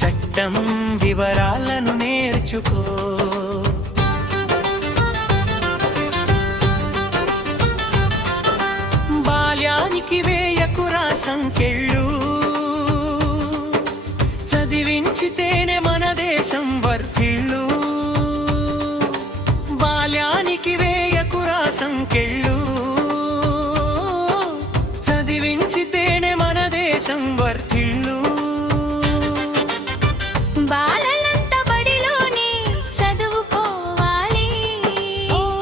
చట్టం వివరాలను నేర్చుకో. బాల్యానికి వేయకురా సంకెళ్ళు, చదివించితేనే మన దేశం వర్ధిల్లు. బాల్యానికి వేయకురా సంకెళ్ళు, చదివించితేనే మన దేశం వర్ధిల్లు. బాలలంతా బడిలోనే చదువుకోవాలి,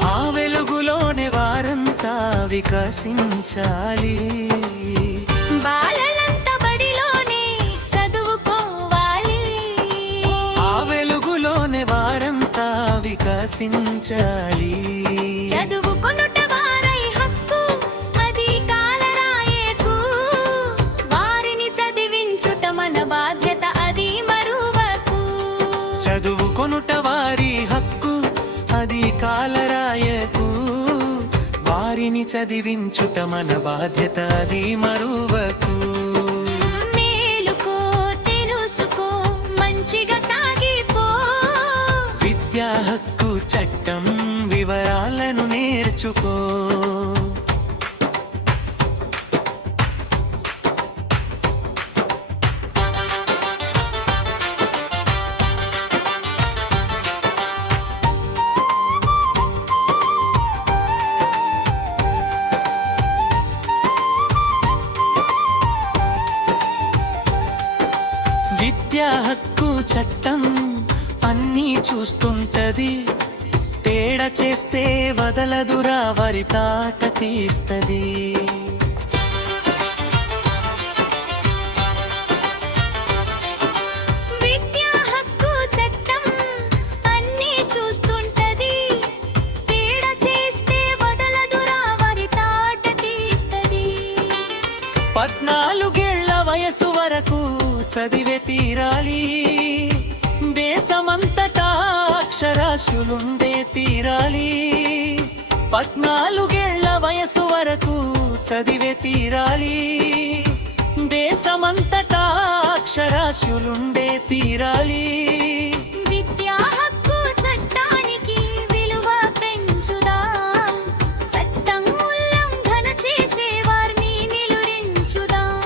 ఆ వెలుగులోనే వారంతా వికసించాలి. బాలలంతా బడిలోనే చదువుకోవాలి, ఆ వెలుగులోనే వారంతా వికసించాలి. చదువుకొనుట వారై హక్కు, అది కాలరాయేకు. వారిని చదివించుట మన బాధ్యత, అది మరువకు. చదువుకొనుట వారి హక్కు, అది కాలరాయకు. వారిని చదివించుట మన బాధ్యత, అది మరువకు. మేలుకో, తెలుసుకో, మంచిగా సాగిపో. విద్యా హక్కు చట్టం వివరాలను నేర్చుకో. విద్యా హక్కు చట్టం అన్నీ చూస్తుంటది, తేడా చేస్తే వదలదురా వరి తాట తీస్తది. విద్యా హక్కు చట్టం అన్నీ చూస్తుంటది, తేడా చేస్తే వదలదురా వరి తాట తీస్తది. 14 వయసు వరకు చదివే తీరాలి, దేశమంతటా అక్షరాస్యులుండే తీరాలి. 14 వయసు వరకు చదివే తీరాలి, దేశమంతటా అక్షరాస్యులుండే తీరాలి. విద్యా హక్కు చట్టానికి విలువ పెంచుదాం, చట్టం ఉల్లంఘన చేసే వారిని నిలువరించుదాం.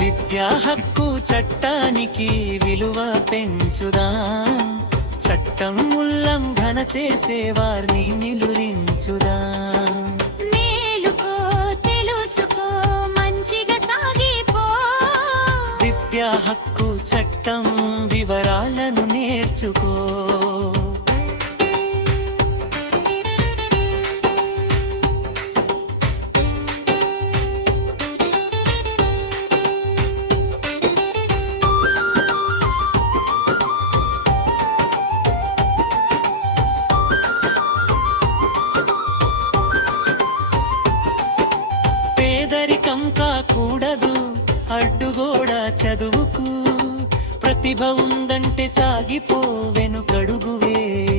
విద్యా హక్కు చట్టానికి విలువ పెంచుదాం, చట్టం ఉల్లంఘన చేసే వారిని నిలువరించుదాం. మేలుకో, తెలుసుకో, మంచిగా సాగిపో. విద్యా హక్కు చట్టం వివరాలను నేర్చుకో. పేదరికం కాకూడదు అడ్డుగోడ చదువుకు, ప్రతిభ ఉందంటే సాగిపో వెనుకడుగు వేయకు.